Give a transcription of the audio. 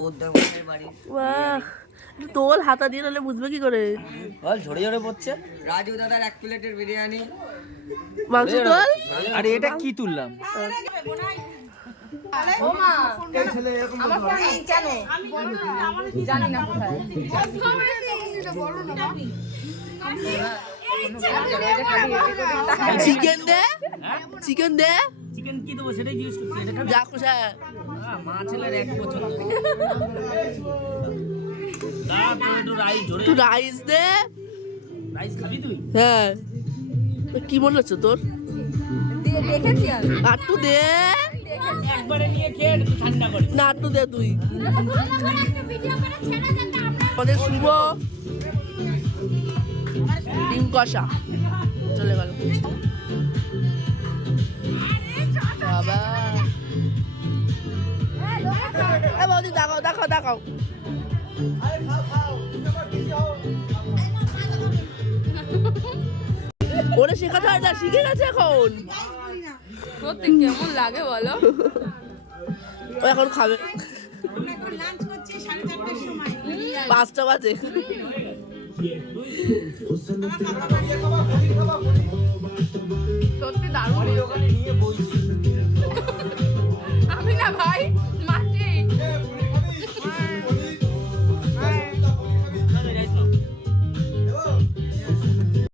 বাহ, তোল হাতা দিয়ে নাহলে বুঝবে কি করে? বল ঝরে ঝরে পড়ছে। রাজু দাদার 1 প্লেটের বিরিয়ানি। মাংস তোল। আরে এটা কি তুললাম? চিকেন দে, চিকেন দে। চিকেন কি দেবো সেটাই জিজ্ঞেস করছি। এটা যা খুশা। মা ছেলের এক পছন্দ। তারপর একটু রাইস ঝরে। তুই রাইস দে। রাইস খাবি তুই? হ্যাঁ, কি মনে হচ্ছে তোর? দেখেছি আমি। আর তুই দে একবারে নিয়ে খেয়ে একটু ঠান্ডা করে। না, তুই দে তুই। আমাদের শুভ ডিম কষা চলে গেল। বাবা, এ বৌদি দেখাও দেখাও দেখাও। ওরে শেখাতে হয় না, শিখে গেছে এখন। সত্যি কেমন লাগে বলো? ও এখন খাবে। 5টা বাজে। সত্যি দারুণ। আমি না ভাই